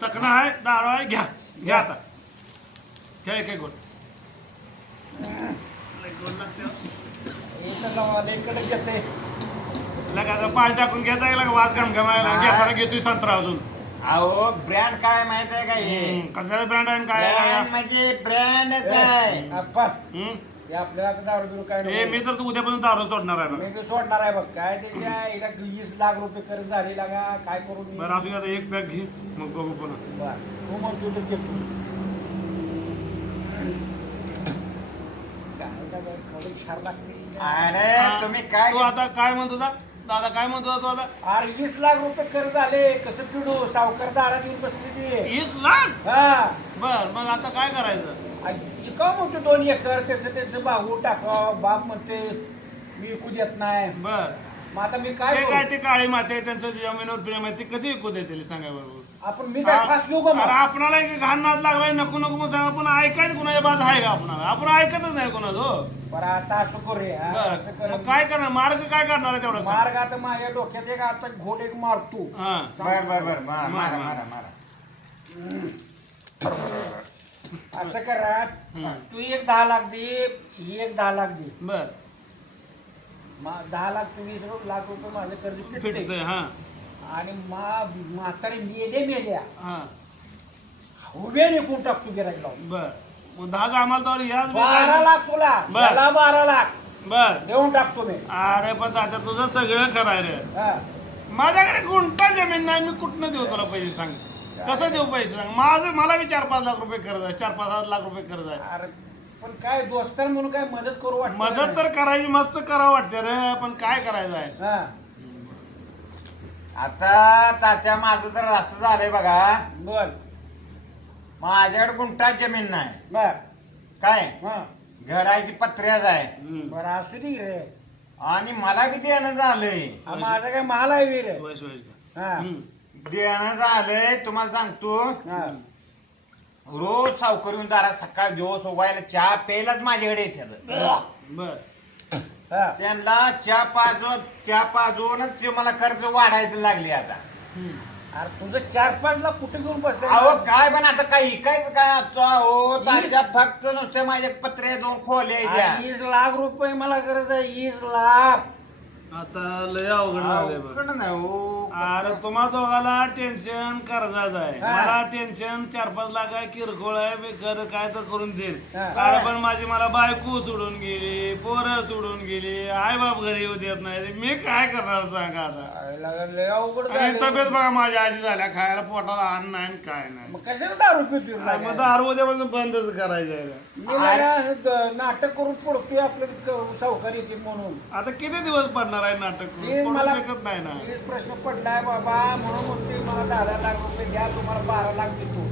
चकना आहे दारू आहे घ्या घ्या आता. घ्या एक गोट गोड घेते लगा पाणी टाकून घ्यायचा का वास घमघमायला? घेताना घेतोय संत्रा अजून. अहो ब्रँड काय माहीत आहे का हे? कशाचा ब्रँड आहे आणि काय आहे? म्हणजे ब्रँडच आहे. हम्म? हे आपल्याला आता दारू बिरू काय हे मी नको. तर उद्यापासून दारू सोडणार आहे बघ. मी ते सोडणार आहे बघ. काय ते काय वीस लाख रुपये कर्ज झाले लागा काय करू मी? बरं असू दे आता एक पॅक घे. मग बघू पुन्हा. बस. तू म्हणतो तर घेतो काय दादा छान लागते. अरे तुम्ही काय तू आता काय म्हणत होता? दादा काय म्हणत होता तू आता? अरे वीस लाख रुपये कर्ज झाले. कसं पिडू? सावकार दारात येऊन बसली ती. वीस लाख? हा. बर मग आता काय करायचं? का म्हणतो दोन एकर त्याचं त्याचं भाऊ टाकावं. बाप म्हणते मी विकू देत नाही. बर. मग आता मी काय ते करू? काय ते काळी माते आहे, त्यांचं जमिनीवर प्रेम आहे ते कसे ऐकू देतील सांगा बरोबर आपण मी काय फास घेऊ का अरे? आपणाला एक घाण नाद लागलाय नको नको मग सांगा. पण ऐकायचं कुणाच्या बाज आहे का आपणाला? आपण ऐकतच नाही कोणाचं हो. बरं आता असं करूया. असं बर कर काय करणार? मार्ग काय करणार आहे तेवढा सांग. मार्ग आता माझ्या डोक्यात एक आता घोट एक मारतो. हा. बर बर बर. मारा मार, मारा मार. असं करा. तू एक दहा लाख दे ही एक दहा लाख दे. बर. मा- दहा लाख ते वीस लाख रुपये माझं कर्ज फिटतंय. फिटते हा. आणि मा म्हातारी मेले मेल्या. हा. उभे निघून टाकतो गिरायक लावून. बर. मग दहा आम्हाला तर याच बारा लाख तुला. बर. त्याला बारा लाख. बर. देऊन टाकतो मी. अरे पण आता तुझं सगळं खरं आहे रे. हा. माझ्याकडे गुंठा जमीन नाही मी कुठनं देऊ तुला पैसे सांग? कसं देऊ पैसे? सांग. माझं मला बी चार पाच लाख रुपये कर्ज आहे. चार पाच सात लाख रुपये कर्ज आहे. अरे पण काय दोस्तान म्हणून काय मदत करू वाटत? मदत तर करायची मस्त करावं वाटते रे. पण काय करायचं आहे? हा. आता तात्या माझं तर असं झालंय बघा. बर माझ्याकडे गुंठा जमीन नाही. बर. काय? हा. घडायची पत्र्याच आहे. बरं असू दे रे. आणि मला बी देणं झालंय. हा माझा काय माल आहे वीर? हा. हम्म. देणं झालंय तुम्हाला सांगतो. हा. रोज सावकर येऊन दारात सकाळ दिवस उगायला चहा प्यायलाच माझ्याकडे बर. हा. त्यांना चहा पाजून चहा पाजूनच ते मला कर्ज वाढायला लागले आता. अरे तुझं चार पाच लाख कुठे घेऊन बसले? अहो काय पण आता काही काय काय आता हो तात्या फक्त नुसते माझे पत्रे दोन खोले द्या वीस लाख रुपये मला गरज आहे वीस लाख. आता लय अवघड झालंय बघ अवघड नाही हो. अरे तुम्हा दोघाला टेन्शन कर्जाचं आहे हा. मला टेन्शन चार पाच लाख आहे किरकोळ आहे मी कर काय तर करून देईन हा. अरे पण माझी मला बायको सोडून गेली पोरं सोडून गेली आई बाप घरी येऊ देत नाही मी काय करणार सांगा आता लय अवघड आणि झालं. तब्येत बघा माझ्या आजी झाल्या खायला पोटाला अन्न नाही आणि काय नाही मग कशाला दारू पिऊ मग दारू उद्यापासून बंदच करायचं आहे रे. मी लगा द- नाटक करून पडतोय आपलं क- सावकार येते म्हणून आता किती दिवस पडणार आहे नाटक ते? मला शकत नाही ना? तेच प्रश्न पडलाय बाबा म्हणून म्हणते मला दहा लाख रुपये द्या तुम्हाला बारा लाख देतो.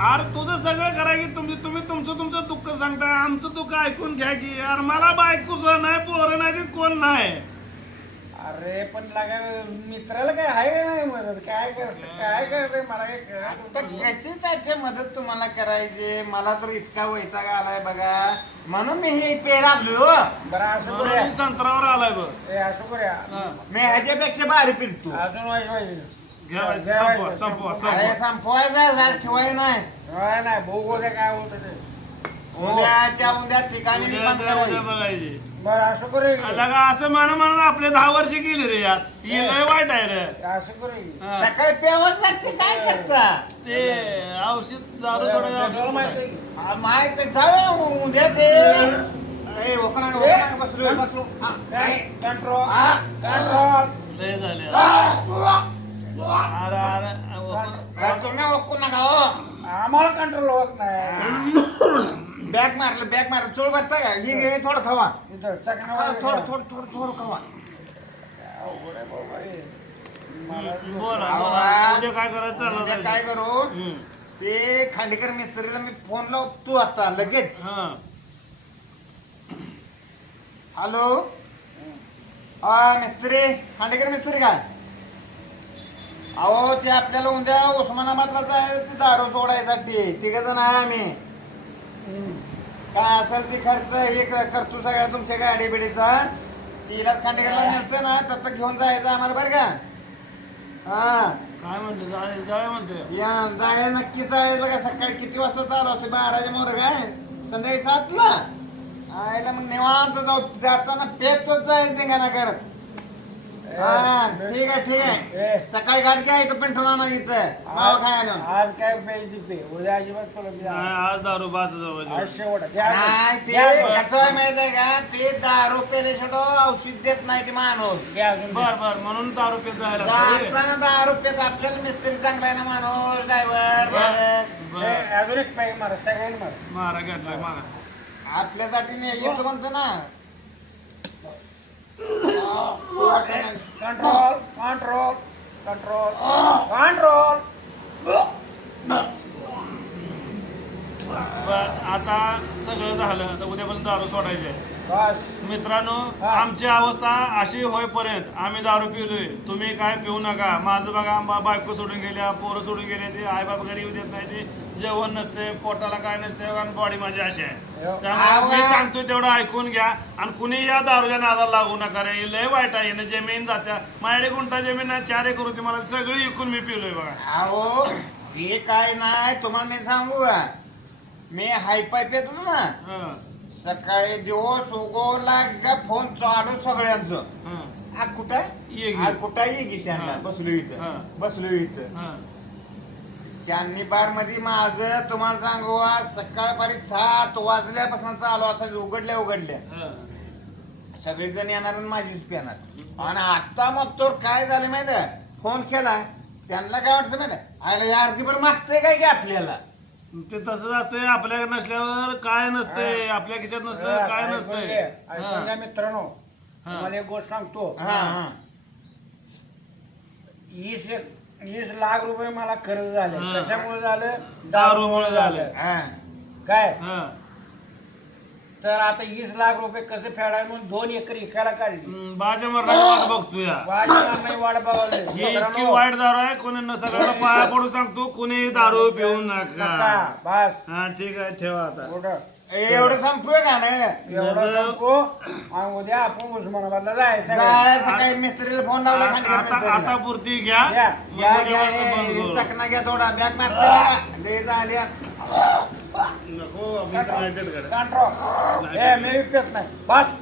अरे तुझं सगळं करा की तुम्ही तुम्ही तुमचं तुमचं दुःख सांगताय आमचं दुःख ऐकून घ्या की यार मला बायकोच नाही पोरं नाही कोण नाही? अरे पण लागा मित्राला काय आहे का नाही मदत? काय करत काय करते मला काय तर कशी त्याची मदत तुम्हाला करायची? मला तर इतका वैताग आलाय बघा. म्हणून मी हे आपलो हो. बरं असं करूया. संत्रावर आलाय बघ. ए, असं करूया. हा. मी ह्याच्यापेक्षा भारी पिरतो अजून वाईट व्हायचं घ्या बाई, संपवा संपवा. अरे संपवा. संपवायचा झाड ठेवाय नाही. नाही. भोग होते काय होत ते? उद्याच्या उद्या ठिकाणी मी उद्या उद्या करायची. बघायची. बरं असं करूया की? लगा असं म्हणून म्हणून आपले दहा वर्ष गेली रे यात ही लय वाईट आहे रे. असं करूया की? हा. सकाळी प्यावंच लागते काय करता? ते औषध दारू सोडायचं माहिती आहे की? आ, माहीत आहे, जाऊया उद्या ते. ए, ओकणा ओकणा बसलो बसलो. हा, काय? कंट्रोल. हा. कंट्रोल. लय झाले. अरे अरे तुम्ही ओकू नका हो. आम्हाला कंट्रोल होत नाही. बॅग मारलं बॅग मारलं चोळ बसता का? हे घे थोडं खावा. इथं थोडं थोडं थोडं थोडं खावा. अवघड आहे बाबा हे. मला बोला. आवाज. बोला उद्या काय करायचं उद्या करू? हम्म. ते खांडेकर मिस्त्रीला मी फोन लावतो आता लगेच. हा. हॅलो? हा मिस्त्री. खांडेकर मिस्त्री का? अहो ते आपल्याला उद्या उस्मानाबादला जायचं ते दारू सोडायसाठी. तिघ जण आहे आम्ही. काय असेल ते खर्च हे क- करतो सगळ्या तुमच्या गाडी बिडीचा तिलाच खांडेकरला नेलतं ना तर घेऊन जायचं आम्हाला बरं का? हा. काय म्हणते जाय जाय म्हणते. या जाय नक्कीच आहे बघा सकाळी किती वाजता चालू होते बाराच्या मोर काय? संध्याकाळी सातला? आयला मग निवांत जाऊ. जाताना पेचच जाईल धिंगाणा करत हा ठीक आहे ठीक आहे. सकाळी गाठ घ्या इथं पिंटून आणा इथं? मावा खाय आणून आज काय प्यायची पे? उद्या अजिबात. आज दारू बास आज शेवट. नाही ते. कसं आहे माहिती आहे का? ते दारू पेले छोट औषध देत नाही ते माणूस. बर बर म्हणून दारू पेत जायला. जाताना दारू पेत आपल्याला मिस्त्री चांगला आहे ना माणूस ड्रायव्हर अजून एक पॅक मारा सगळ्यांनी मारा. मारा घेतलाय मारा. आपल्यासाठी नाही येतो म्हणतो ना. कंट्रोल कंट्रोल कंट्रोल कंट्रोल आता सगळं झालं आता उद्यापर्यंत दारू सोडायचे बस मित्रांनो. आमची अवस्था अशी होईपर्यंत आम्ही दारू पिलोय. तुम्ही काय पिऊ नका. माझं बघा बायको सोडून गेल्या पोरं सोडून गेले ते आई बाप घरी येऊ देत नाही ते जेवण नसते पोटाला काय नसते आणि बॉडी माझी अशी आहे. त्यामुळे मी. सांगतोय तेवढं ऐकून घ्या. आणि कुणी या दारूच्या नादाला लागू नका रे. लय वाईट आहे. ना जमीन जात्या. माझ्याकडे गुंठा जमीन आहे चार होती. मला सगळी विकून मी पिलोय बघा. अहो हे काय नाही तुम्हाला मी सांगू का? मी हायपाय पेतो ना. सकाळी दिवस उगवला का फोन चालू सगळ्यांचं. हं, आ कुठं. आ कुठं? ये की स्टँडला. बसलो इथं. बसलो इथं. चांदणी बारमध्ये माझं तुम्हाला सांगू आज सकाळपारी सात वाजल्यापासून चालू असं उघडल्या उघडल्या. हं. सगळेजण येणार आणि माझीच पेणार आणि आता मग तो काय झालं माहिती फोन केला. त्यांना काय वाटतं माहिती आयला या अर्धीभर मागतंय काय की आपल्याला? ते तसंच असते आपल्याकडे नसल्यावर काय नसते आपल्या खिशात नसतं काय नसतंय. ऐकून घ्या हं. मित्रांनो. तुम्हाला एक गोष्ट सांगतो वीस वीस लाख रुपये मला कर्ज झाले. कशामुळे झालं दारूमुळे झालं. काय. तर आता वीस लाख रुपये कसे फेडाय म्हणून दोन एकर इकायला काढली. बाच्या मरणाची वाट बघतो या. वाढ नाही वाढ बघावले ही इतकी वाईट दारू आहे कोणी न सगळ्यांना पाया पडून सांगतो कोणी दारू पिऊ नका. बस. हा ठीक आहे ठेवा आता. कुठं ए, एवढं संपूय का नाही? एवढं संपू. आणि उद्या आपण उस्मानाबादला जायचं जायचं काही मिस्त्रीला फोन लावला आता. पुरती घ्या. घ्या. मग घ्या, वाजता बंद करू. चकना घ्या थोडा बॅग मारते बघा. लय झाल्या नको आपण करत. कंट्रोल हे मी विकत नाही. बस.